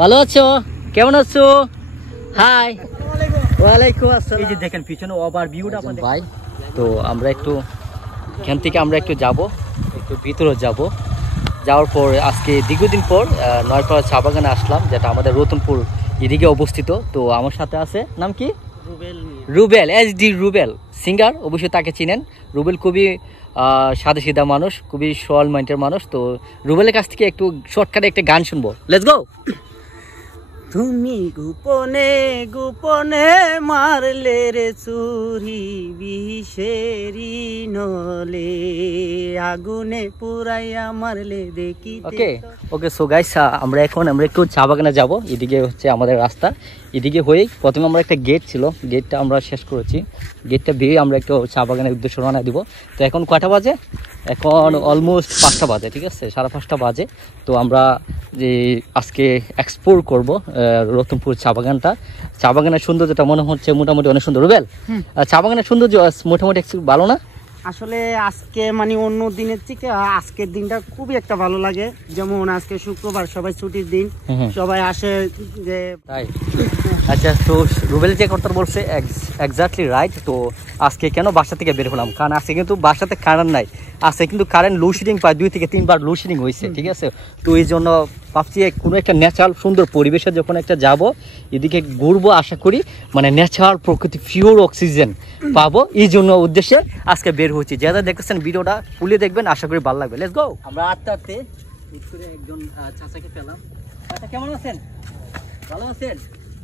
ভালো আছো? কেমন আছো? হাই, ওয়ালাইকুম আসসালাম। এই যে দেখেন পিছনে ওভার ভিউটা ভাই। তো আমরা একটু এখান থেকে আমরা একটু যাব, একটু ভিতরে যাব। যাওয়ার পর আজকে দীর্ঘদিন পর নয়পাড়া চা বাগানে আসলাম, যেটা আমাদের রতনপুর এদিকে অবস্থিত। তো আমার সাথে আছে, নাম কি? রুবেল, SD রুবেল সিঙ্গার, অবশ্যই তাকে চিনেন। রুবেল খুবই সাদা সিধা মানুষ, খুবই সরল মাইন্ডের মানুষ। তো রুবেলের কাছ থেকে একটু শর্টকাটে একটা গান শুনবো, লেটস গো। তুমি গোপনে গোপনে মারলে রে চুরি বিষেরি নলে আগুনে পুরাইয়া মারলে দেখি। ওকে সো গাইস, আমরা একটু চা বাগানে যাবো। এদিকে হচ্ছে আমাদের রাস্তা, এদিকে হয়েই প্রথমে আমরা একটা গেট ছিল, গেটটা আমরা শেষ করেছি। গেটটা দিয়ে আমরা একটু চা বাগানের উদ্দেশ্যে রওনা দিব। তো এখন কয়টা বাজে? এখন অলমোস্ট 5টা বাজে, ঠিক আছে, 5:30 বাজে। তো আমরা যে আজকে এক্সপ্লোর করব রতনপুর চা বাগানটা। চা বাগানের সৌন্দর্যটা মনে হচ্ছে মোটামুটি অনেক সুন্দর। রুবেল, চা বাগানের সৌন্দর্য মোটামুটি ভালো না? আসলে আজকে মানে অন্য দিনের থেকে আজকের দিনটা খুবই একটা ভালো লাগে। যেমন আজকে শুক্রবার, সবাই ছুটির দিন, সবাই আসে যে তাই। আচ্ছা, তো রুবেল যে কথা বলছে এক্স্যাক্টলি রাইট। তো আজকে কেন বাসা থেকে বের হলাম, কারণ আজকে কিন্তু বাসাতে কারেন্ট নাই। আজকে কিন্তু কারেন্ট লোডশেডিং প্রায় 2 থেকে 3 বার লোডশেডিং হয়েছে, ঠিক আছে। তো এই জন্য ভাবছি কোনো একটা ন্যাচারাল সুন্দর পরিবেশে যখন একটা যাব, এদিকে ঘুরবো, আশা করি মানে ন্যাচারাল প্রকৃতি পিওর অক্সিজেন পাবো। এই জন্য উদ্দেশ্যে আজকে বের হয়েছি। যারা দেখতেছেন ভিডিওটা খুলে দেখবেন, আশা করি ভালো লাগবে। Let's go. আমরা আটতে একজন চাচাকে পেলাম। আচ্ছা, কেমন আছেন? ভালো আছেন?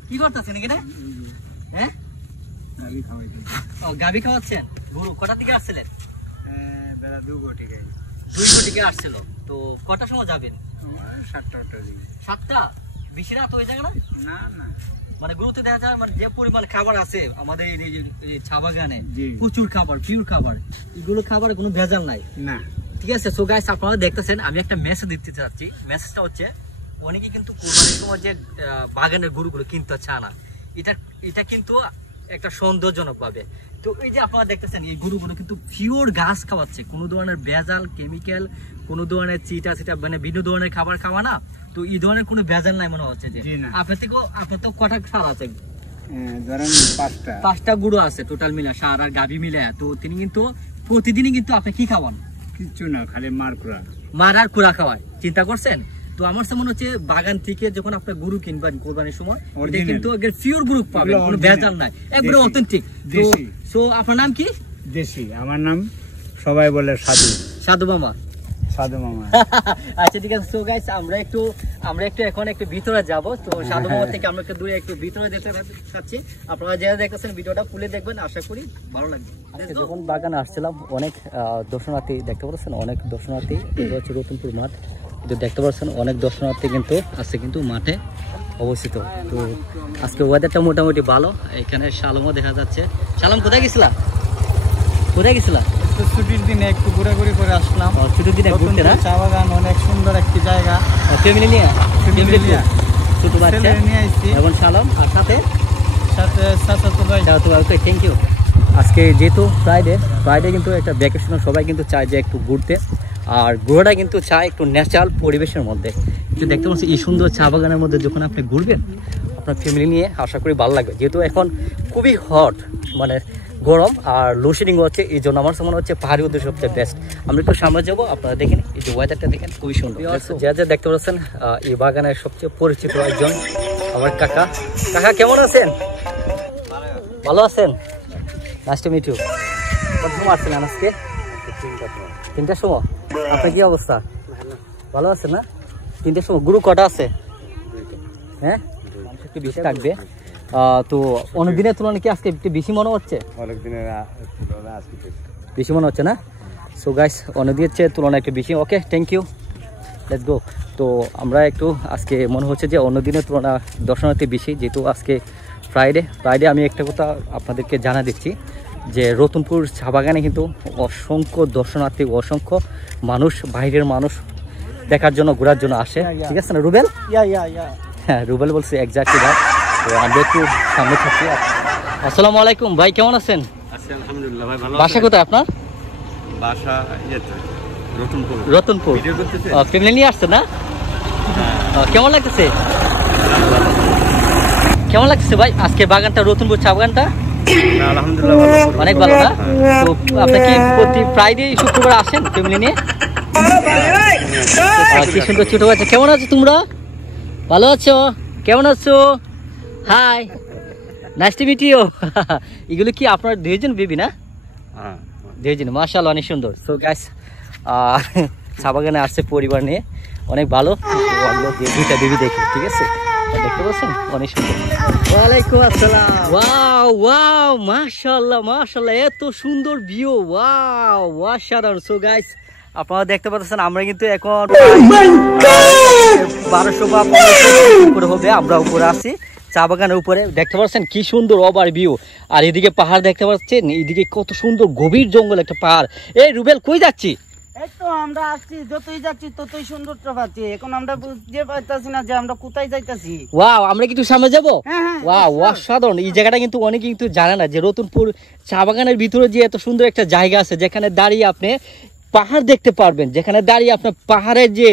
কি করতেছেন এখানে? হ্যাঁ, গাভী খাওয়াচ্ছেন। গরু কটা থেকে আসছিলেন? বেলা 2 থেকে আসছিল। তো কটার সময় যাবেন? 7টা। বেশি রাত হয়ে যাবে না? না না, মানে গরুতে দেখা যায় মানে যে পরিমাণ খাবার আছে আমাদের এই চা বাগানে, প্রচুর খাবার, পিওর খাবার। এগুলো খাবারে কোনো ভেজাল নাই না, ঠিক আছে। সো গাইস, আপনারা দেখতেছেন, আমি একটা মেসেজ দিতে চাচ্ছি। মেসেজটা হচ্ছে, অনেকে কিন্তু কোরবানির সময় যে বাগানের গরুগুলো কিনতে চায় না। এটা কিন্তু একটা সন্দেহজনক ভাবে। তো এই যে আপনারা দেখতেছেন, এই গরুগুলো কিন্তু পিওর ঘাস খাওয়াচ্ছে, কোনো ধরনের ভেজাল, কেমিক্যাল, কোনো ধরনের চিটা মানে বিভিন্ন ধরনের খাবার খাওয়া না। তো এই ধরনের কোনো ভেজাল নাই মনে হচ্ছে। যে আপনার তো কটা সার আছে? ধরেন 5টা গরু আছে টোটাল মিলা, সার আর গাভী মিলে। তো তিনি কিন্তু প্রতিদিনই কিন্তু আপনি কি খাওয়ান? কিছু না, খালি মার আর কুড়া খাওয়ায়। চিন্তা করছেন? তো আমার মনে হচ্ছে বাগান থেকে যখন আপনার গরু কিনবেন কোরবানির সময়, এটা কিন্তু পিওর গরু পাবেন, কোনো ভেজাল নাই, একবারে অথেন্টিক। তো আপনার নাম কি? দেশি। আমার নাম সবাই বলে সাধু মামা। আচ্ছা, ঠিক আছে। সো গাইস, আমরা একটু এখন একটু ভিতরে যাব। তো সাধু মামা থেকে আমরা একটু দূরে একটু ভিতরে যেতে চাচ্ছি। আপনারা যারা দেখতেছেন ভিডিওটা খুলে দেখবেন, আশা করি ভালো লাগবে। যখন বাগানে আসছিলাম, অনেক দর্শনার্থী দেখতে পাচ্ছেন, অনেক দর্শনার্থী। এটা হচ্ছে রতনপুর মাঠ, কিন্তু দেখতে পাচ্ছেন অনেক দর্শনার্থী কিন্তু আছে কিন্তু মাঠে অবস্থিত। তো আজকে ওয়েদারটা মোটামুটি ভালো। এখানে শালমও দেখা যাচ্ছে। শালম, কোথায় গেছিলা? ছুটির দিনে একটু ঘোরাঘুরি করে আসলাম। ছুটির দিনে ঘুরতে না? চা বাগান অনেক সুন্দর একটি জায়গা। ফ্যামিলি নিয়ে ছোট বাচ্চা নিয়ে আসছি এবং শালম, আর সাথে থ্যাংক ইউ। আজকে যেহেতু ফ্রাইডে কিন্তু একটা ভ্যাকেশন, সবাই কিন্তু চায় যে একটু ঘুরতে, আর ঘোরাটা কিন্তু চায় একটু ন্যাচারাল পরিবেশের মধ্যে। কিন্তু দেখতে পাচ্ছি এই সুন্দর চা বাগানের মধ্যে যখন আপনি ঘুরবেন আপনার ফ্যামিলি নিয়ে, আশা করি ভালো লাগবে। যেহেতু এখন খুবই হট, মানে গরম আর লোডশেডিং হচ্ছে, এই জন্য আমার মনে হচ্ছে পাহাড়ি উদ্দেশ্য সবচেয়ে বেস্ট। আমরা একটু সামনে যাবো, আপনারা দেখেন এই যে ওয়েদারটা দেখেন, খুবই সুন্দর। যা দেখতে পাচ্ছেন, এই বাগানের সবচেয়ে পরিচিত একজন আমার কাকা। কেমন আছেন? ভালো আছেন? Nice to meet you. কত সময় আসছিলেন আজকে? 3টার সময়। আপনার কি অবস্থা? ভালো আছেন না? 3টার সময়। গরু কটা আছে? হ্যাঁ, একটু বেশি থাকবে। তো অনেক দিনের তুলনায় কি আজকে একটু বেশি মনে হচ্ছে? বেশি মনে হচ্ছে না? সো গাইস, অনেক দিনের তুলনায় একটু বেশি। ওকে, থ্যাংক ইউ, লেটস গো। তো আমরা একটু আজকে মনে হচ্ছে যে অন্য দিনের তুলনায় দর্শনার্থী বেশি, যেহেতু আজকে ফ্রাইডে। আমি একটা কথা আপনাদেরকে জানা দিচ্ছি যে রতনপুর চা বাগানে কিন্তু অসংখ্য দর্শনার্থী, অসংখ্য মানুষ, বাইরের মানুষ দেখার জন্য, ঘোরার জন্য আসে, ঠিক আছে না রুবেল? হ্যাঁ, রুবেল বলছে এক্স্যাক্টলি রাইট। তো আমরা একটু সামনে থাকি। আসসালামু আলাইকুম ভাই, কেমন আছেন? আলহামদুলিল্লাহ ভাই, ভালো। বাসা কোথায় আপনার? বাসা রতনপুর। ফ্যামিলি নিয়ে আসছেন না? কেমন লাগতেছে? কেমন লাগছে ভাই আজকে বাগানটা, রতনপুর চা বাগানটা? আলহামদুলিল্লাহ ভালো। অনেক ভালো না? তো আপনি কি প্রতি ফ্রাইডে শুক্রবার আসেন ফ্যামিলি নিয়ে? কি সুন্দর ছোট বাচ্চা। কেমন আছো তোমরা? ভালো আছো? কেমন আছো? Hi, nice to meet you. এগুলো কি আপনার দুইজন বেবি না? হ্যাঁ। দুইজন, মাশাআল্লাহ, অনেক সুন্দর। সো গাইস, চা বাগানে আসছে পরিবার নিয়ে, অনেক ভালো। দুইটা বেবি দেখি, ঠিক আছে? দেখতে পাচ্ছেন অনেক সুন্দর। ওয়ালাইকুম আসসালাম। ওয়াও ওয়াও, মাশাআল্লাহ মাশাআল্লাহ, এত সুন্দর ভিউ, ওয়াও অসাধারণ। সো গাইস, আপনারা দেখতে পাচ্ছেন আমরা কিন্তু এখন 1200 বা 1500 উপরে হবে, আমরা উপরে আছি চা বাগানের উপরে। দেখতে পাচ্ছেন কি সুন্দর ওভার ভিউ, আর এদিকে পাহাড় দেখতে পাচ্ছেন, এদিকে কত সুন্দর গভীর জঙ্গল একটা পাহাড়। এই রুবেল, কই যাচ্ছি? এই তো আমরা আসছি, যতই যাচ্ছি ততই সুন্দরটা পাচ্ছি। এখন আমরা বুঝতে পারতাছি না যে আমরা কোথায় যাইতাছি। ওয়াও, আমরা কি একটু সামনে যাবো? হ্যাঁ, ওয়াও অসাধারণ। এই জায়গাটা কিন্তু অনেকে কিন্তু জানে না যে রতনপুর চা বাগানের ভিতরে যে এত সুন্দর একটা জায়গা আছে, যেখানে দাঁড়িয়ে আপনি পাহাড় দেখতে পারবেন, যেখানে দাঁড়িয়ে আপনার পাহাড়ের যে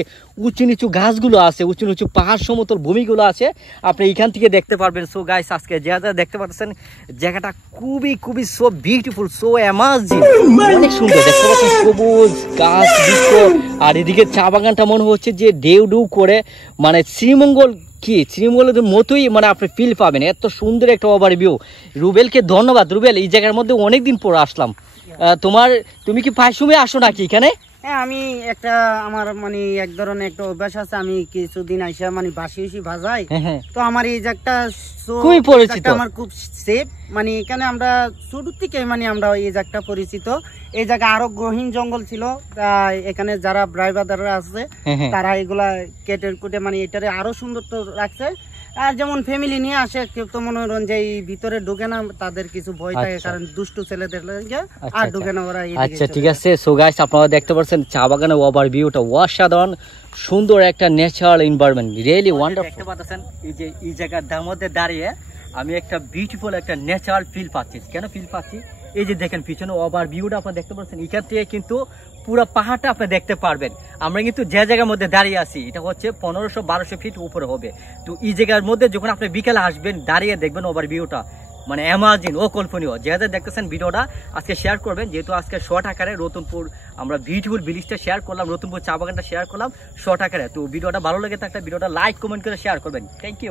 উঁচু নিচু গাছগুলো আছে, উঁচু নিচু পাহাড় সমতল ভূমিগুলো আছে, আপনি এখান থেকে দেখতে পারবেন। সো গাইস, আজকে যা দেখতে পাচ্ছেন জায়গাটা খুবই খুবই সো বিউটিফুল, সো অ্যামাজিং, অনেক সুন্দর। দেখতে পাচ্ছেন সবুজ গাছ বৃক্ষ, আর এদিকে চা বাগানটা মনে হচ্ছে যে ডেউ ডেউ করে, মানে শ্রীমঙ্গল, কি শ্রীমঙ্গলের মতোই মানে আপনি ফিল পাবেন। এত সুন্দর একটা ওভারভিউ। রুবেলকে ধন্যবাদ। রুবেল, এই জায়গার মধ্যে অনেকদিন পর আসলাম। তুমি কি প্রায় সময় আসো নাকি এখানে? হ্যাঁ, আমি একটা আমার মানে এক ধরনের একটা অভ্যাস আছে, আমি কিছুদিন আইসা মানে বাসি ভাজাই। তো আমার এই জায়গাটা খুবই পরিচিত, আমার খুব সেফ। মানে এখানে আমরা শুরু থেকে মানে আমরা এই জায়গাটা পরিচিত। এই জায়গা আরো গহীন জঙ্গল ছিল, তাই এখানে যারা ড্রাইভাররা আছে তারা এগুলা কেটে কুটে মানে এটারে আরো সুন্দর তো রাখছে। আর যেমন ফ্যামিলি নিয়ে আসে কেউ, তো মনে করেন যে এই ভিতরে ঢুকে না, তাদের কিছু ভয় থাকে, কারণ দুষ্টু ছেলেদের আর ঢুকে না ওরা। আচ্ছা ঠিক আছে। সো গাইস, আপনারা দেখতে পাচ্ছেন চা বাগানের ওভারভিউটা অসাধারণ সুন্দর, একটা ন্যাচারাল এনভায়রনমেন্ট, রিয়েলি ওয়ান্ডারফুল। দেখতে পাচ্ছেন এই যে এই জায়গার মধ্যে দাঁড়িয়ে আমি একটা বিউটিফুল একটা ন্যাচারাল ফিল পাচ্ছি। কেন ফিল পাচ্ছি? এই যে দেখেন পিছনে ওভারভিউটা আপনারা দেখতে পাচ্ছেন, এখান থেকে কিন্তু পুরো পাহাড়টা আপনি দেখতে পারবেন। আমরা কিন্তু যে জায়গার মধ্যে দাঁড়িয়ে আছি এটা হচ্ছে 1500-1200 ফিট উপরে হবে। তো এই জায়গার মধ্যে যখন আপনি বিকেলে আসবেন, দাঁড়িয়ে দেখবেন ওভারভিউটা, মানে অ্যামাজিং, অকল্পনীয়। যেহেতু দেখতেছেন ভিডিওটা আজকে শেয়ার করবেন, যেহেতু আজকে শর্ট আকারে রতনপুর আমরা বিউটিফুল ভিলেজটা শেয়ার করলাম, রতনপুর চা বাগানটা শেয়ার করলাম শর্ট আকারে। তো ভিডিওটা ভালো লেগে থাকলে ভিডিওটা লাইক কমেন্ট করে শেয়ার করবেন। Thank you.